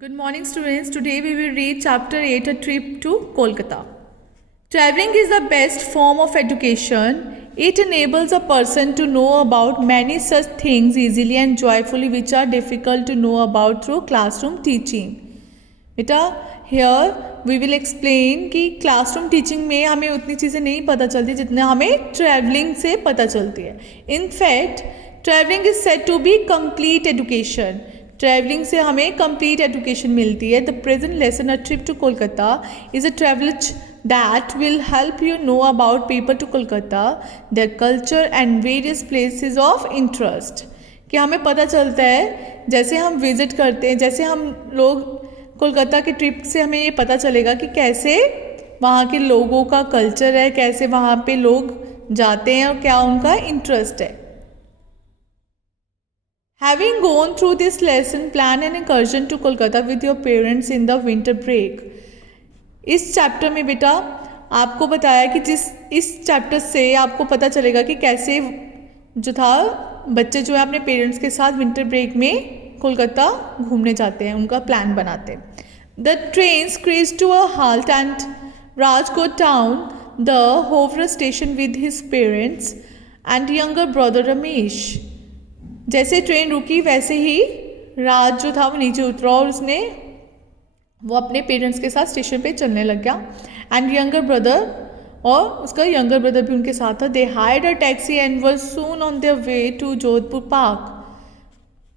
Good morning, students. Today we will read chapter 8, A Trip to Kolkata. Traveling is the best form of education. It enables a person to know about many such things easily and joyfully which are difficult to know about through classroom teaching. बेटा here we will explain कि classroom teaching में हमें उतनी चीज़ें नहीं पता चलती जितना हमें traveling से पता चलती है. In fact, traveling is said to be complete education. Travelling से हमें कंप्लीट एजुकेशन मिलती है. The present lesson a trip to Kolkata is a travelogue that will help you know about people to Kolkata, their culture and various places of interest. कि हमें पता चलता है जैसे हम विज़िट करते हैं, जैसे हम लोग कोलकाता के ट्रिप से हमें ये पता चलेगा कि कैसे वहाँ के लोगों का कल्चर है, कैसे वहाँ पे लोग जाते हैं और क्या उनका इंटरेस्ट है. Having gone through this lesson, plan an excursion to Kolkata with your parents in the winter break. इस चैप्टर में बेटा आपको बताया कि इस चैप्टर से आपको पता चलेगा कि कैसे जो था बच्चे जो है अपने पेरेंट्स के साथ विंटर ब्रेक में कोलकाता घूमने जाते हैं, उनका प्लान बनाते हैं. The trains cruised to a halt and Raj go down the Howrah station with his parents and younger brother Ramesh. जैसे ट्रेन रुकी वैसे ही राज जो था वो नीचे उतरा और वो अपने पेरेंट्स के साथ स्टेशन पे चलने लग गया. एंड यंगर ब्रदर और उसका यंगर ब्रदर भी उनके साथ था. They hired a taxi and were soon on their way to Jodhpur Park.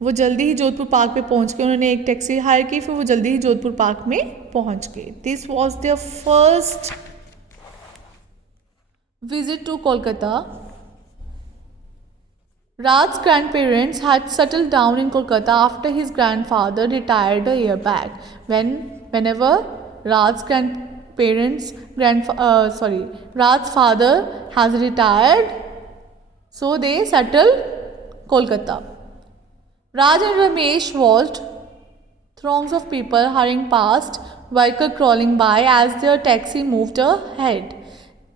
वो जल्दी ही जोधपुर पार्क पे पहुंच गए. उन्होंने एक टैक्सी हायर की, फिर वो जल्दी ही जोधपुर पार्क में पहुंच गए. This was their first visit to Kolkata. Raj's grandparents had settled down in Kolkata after his grandfather retired a year back. Whenever Raj's Raj's father has retired, so they settled Kolkata. Raj and Ramesh watched throngs of people hurrying past, vehicle crawling by as their taxi moved ahead.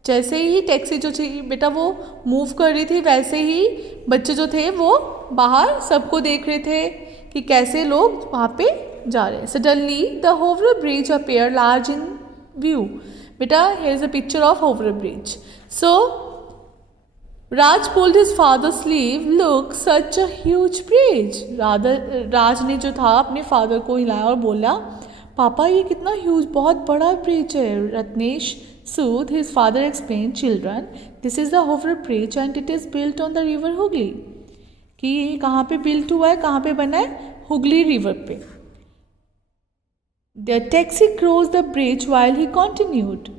जैसे ही taxi जो थी बेटा वो move कर रही थी, वैसे ही बच्चे जो थे वो बाहर सबको देख रहे थे कि कैसे लोग वहाँ पे जा रहे हैं. Suddenly the Howrah bridge appear large in view. बेटा here is a picture of Howrah bridge. So Raj pulled his father sleeve, look such a huge bridge. Raj ने जो था अपने फादर को हिलाया और बोला, पापा ये कितना ह्यूज, बहुत बड़ा ब्रिज है. Ratnesh soothed his father explained, children, this is the Howrah bridge and it is built on the river Hooghly. कि ये कहाँ पे बिल्ट हुआ है, कहाँ पे बना है, हुगली रिवर पे. The taxi crossed the bridge while he continued.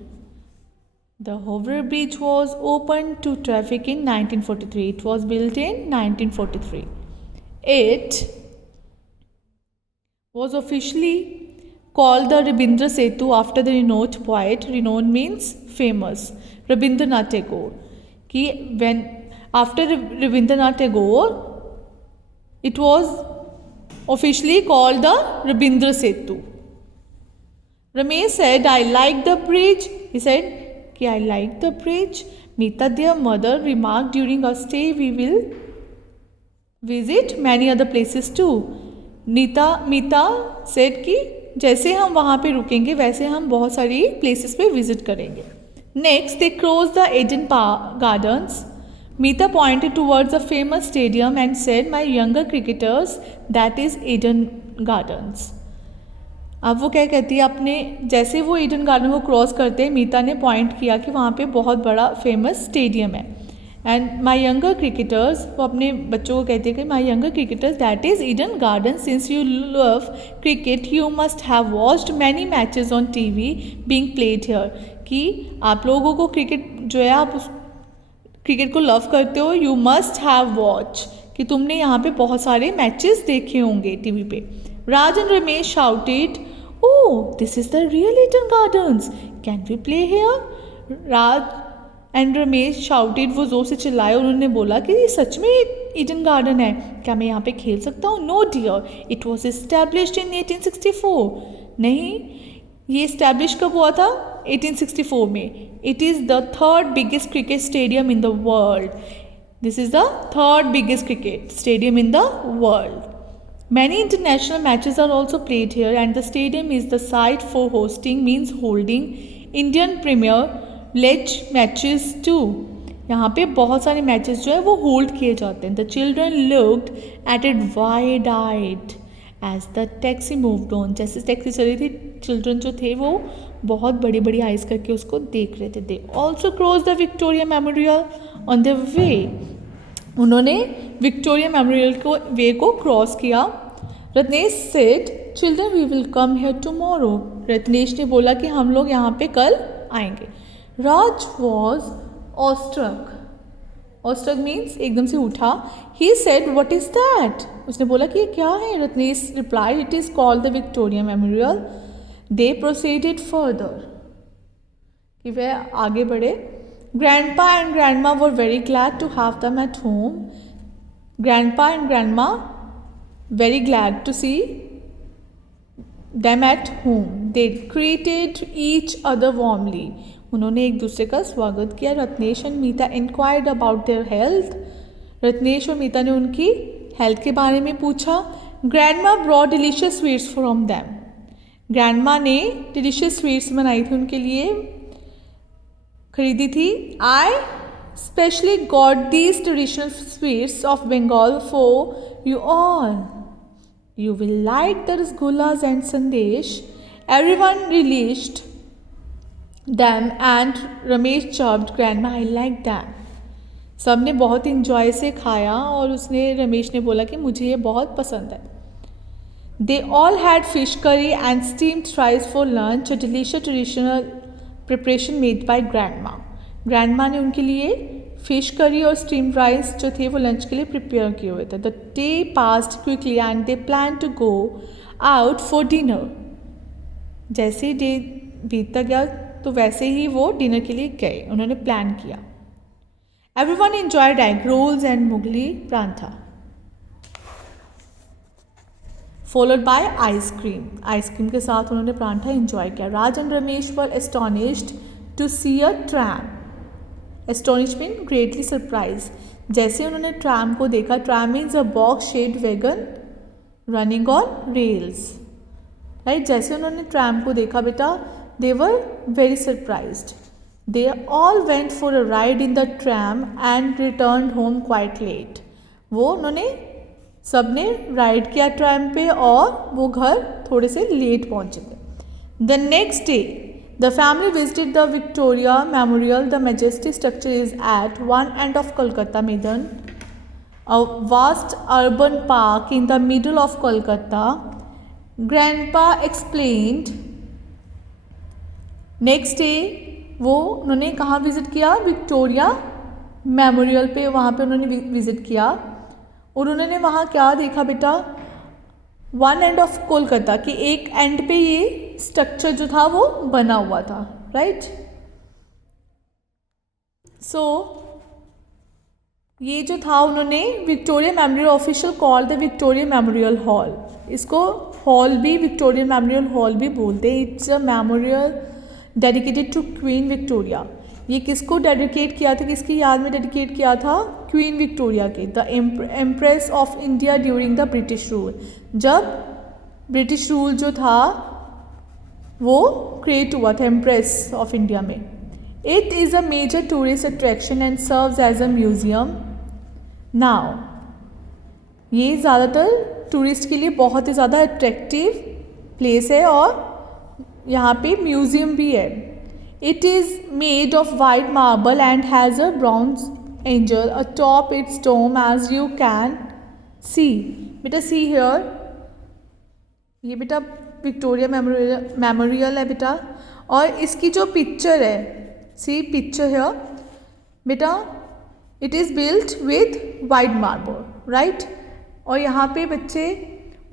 The Howrah bridge was opened to traffic in 1943. It was built in 1943. It was officially called the Rabindra Setu after the renowned poet. Renowned means famous. Rabindranath Tagore. कि when after Rabindranath Tagore, it was officially called the Rabindra Setu. Ramesh said, I like the bridge. He said, कि I like the bridge. Meeta, their mother, remarked, during our stay we will visit many other places too. Meeta said कि जैसे हम वहाँ पे रुकेंगे वैसे हम बहुत सारी प्लेसेस पे विजिट करेंगे. Next they cross the Eden Gardens. Mita pointed towards a famous stadium and said, my younger cricketers, that is Eden Gardens. अब वो क्या कहती है, अपने जैसे वो एडन गार्डन को क्रॉस करते हैं मीता ने पॉइंट किया कि वहाँ पे बहुत बड़ा फेमस स्टेडियम है. एंड माई यंगर क्रिकेटर्स, वो अपने बच्चों को कहते हैं कि माई younger cricketers, that is Eden garden. Since you love cricket you must have watched many matches on TV being played here. कि आप लोगों को क्रिकेट जो है, आप उस क्रिकेट को लव करते हो, यू मस्ट हैव वॉच, कि तुमने यहाँ पे बहुत सारे मैचेस देखे होंगे टीवी पे. Raj and Ramesh shouted, oh this is the real Eden Gardens, can we play here. Raj and Ramesh shouted, वो जोर से चिल्लाए, उन्होंने बोला कि ये सच में ईडन गार्डन है, क्या मैं यहाँ पे खेल सकता हूँ. No dear, it was established in 1864. नहीं, ये इस्टेब्लिश कब हुआ था, 1864 में. It is the third biggest cricket stadium in the world. This is the third biggest cricket stadium in the world. Many international matches are also played here, and the stadium is the site for hosting, means holding, Indian Premier League matches too. यहाँ पे बहुत सारे matches जो है वो hold किए जाते हैं. The children looked at it wide eyed as the taxi moved on. जैसे टैक्सी चली थी, चिल्ड्रन जो थे वो बहुत बड़ी बड़ी आइज करके उसको देख रहे थे. They also cross the Victoria Memorial on the way. उन्होंने विक्टोरिया मेमोरियल को वे को क्रॉस किया. Ratnesh said, children we will come here tomorrow. Ratnesh ने बोला कि हम लोग यहाँ पे कल आएंगे. Raj was awestruck. Awestruck means एकदम से उठा. He said, what is that. उसने बोला कि ये क्या है. Ratnesh reply, it is called the Victoria Memorial. They proceeded further, कि वह आगे बढ़े. Grandpa and grandma were very glad to have them at home. Grandpa and grandma very glad to see them at home. They greeted each other warmly. उन्होंने एक दूसरे का स्वागत किया. Ratnesh and Meeta enquired about their health. Ratnesh और मीता ने उनकी health के बारे में पूछा. Grandma brought delicious sweets from them. Grandma ने डिलीशियस स्वीट्स बनाई थी उनके लिए, खरीदी थी. I specially got these traditional sweets of Bengal for you all. You will like the rasgullas and sandesh. Everyone relished them and Ramesh chirped, Grandma, I like them. सब ने बहुत इंजॉय से खाया और उसने रमेश ने बोला कि मुझे ये बहुत पसंद है. They all had fish curry and steamed rice for lunch, a delicious traditional preparation made by Grandma. Grandma ने उनके लिए फिश करी और स्टीम राइस जो थे वो लंच के लिए प्रिपेयर किए हुए थे. The day passed quickly and they plan to go out for dinner. जैसे डे बीतता गया तो वैसे ही वो डिनर के लिए गए. उन्होंने प्लान किया. Everyone enjoyed egg rolls and Mughlai paratha followed by ice cream. Ice cream के साथ उन्होंने परांठा एंजॉय किया. Raj and Ramesh were astonished to see a tram. Astonishment greatly surprise. जैसे उन्होंने ट्रैम को देखा, tram means a box shaped wagon running on rails, right. जैसे उन्होंने ट्रैम को देखा बेटा, they were very surprised. They all went for a ride in the tram and return home quite late. वो उन्होंने सब ने राइड किया ट्रैम पे और वो घर थोड़े से लेट पहुँचे थे. The next day the family visited the Victoria Memorial. The majestic structure is at one end of Kolkata Maidan, a vast urban park in the middle of Kolkata. Grandpa explained. Next day वो उन्होंने कहाँ visit किया, Victoria memorial पे, वहाँ पे उन्होंने visit किया और उन्होंने वहाँ क्या देखा बेटा, वन एंड ऑफ कोलकाता के एक एंड पे ये स्ट्रक्चर जो था वो बना हुआ था, राइट. सो ये जो था उन्होंने Victoria Memorial official call the Victoria Memorial hall. इसको हॉल भी विक्टोरिया मेमोरियल हॉल भी बोलते हैं. It's a memorial dedicated to Queen Victoria. ये किसको डेडिकेट किया था, किसकी याद में डेडिकेट किया था, क्वीन विक्टोरिया के, the Empress of India during the British rule. जब ब्रिटिश रूल जो था वो क्रिएट हुआ था एम्प्रेस ऑफ इंडिया में. It is a major tourist attraction and serves as a museum. Now ये ज़्यादातर टूरिस्ट के लिए बहुत ही ज़्यादा अट्रैक्टिव प्लेस है और यहाँ पे म्यूज़ियम भी है. It is made of white marble and has a bronze angel atop its dome, as you can see. बेटा see here, ये बेटा विक्टोरिया मेमोरियल है बेटा, और इसकी जो पिक्चर है, see picture here बेटा, it is built with white marble, right. और यहाँ पे बच्चे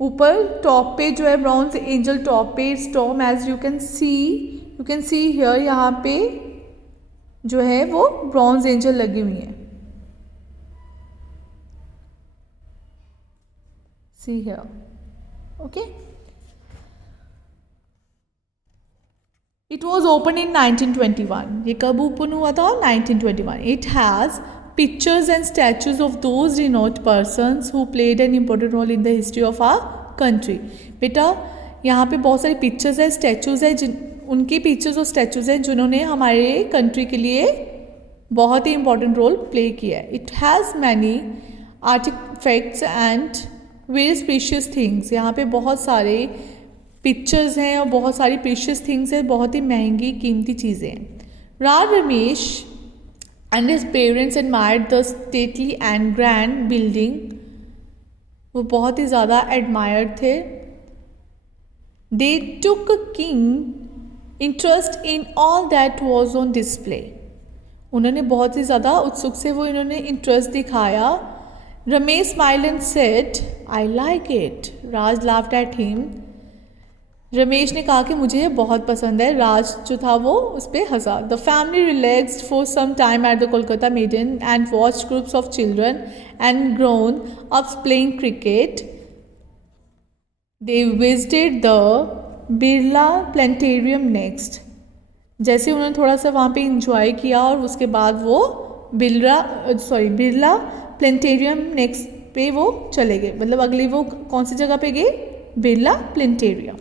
ऊपर टॉप पे जो है ब्रॉन्ज एंजल टॉप पे it's dome, as you can see here, यहाँ पे जो है वो ब्रॉन्ज एंजल लगी हुई है. See here, okay. It was open in 1921. ये कब ओपन हुआ था, 1921. It has pictures and statues of those renowned persons who played an important role in the history of our country. बेटा यहाँ पे बहुत सारी पिक्चर्स है, स्टैचूज़ है, जिन उनकी पिक्चर्स और स्टैचूज़ हैं जिन्होंने हमारे कंट्री के लिए बहुत ही इंपॉर्टेंट रोल प्ले किया है. It has many artefacts and various precious things. यहाँ पे बहुत सारे पिक्चर्स हैं और बहुत सारी प्रीशियस थिंग्स हैं, बहुत ही महंगी कीमती चीज़ें हैं. Ramesh and his parents admired the stately and grand building. वो बहुत ही ज़्यादा admired थे. They took a keen interest in all that was on display. उन्होंने बहुत ही ज़्यादा उत्सुक से वो इन्होंने इंटरेस्ट दिखाया. Ramesh smiled and said, "I like it." Raj laughed at him. Ramesh ने कहा कि मुझे ये बहुत पसंद है. राज जो था वो उस पर हंसा. The family relaxed for some time at the Kolkata Maidan and watch groups of children and grown ups playing cricket. They visited the Birla planetarium next. जैसे उन्होंने थोड़ा सा वहाँ पे इंजॉय किया और उसके बाद वो बिरला प्लानिटेरियम नेक्स्ट पे वो चले गए. मतलब अगली वो कौन सी जगह पे गए? बिरला प्लानिटेरियम.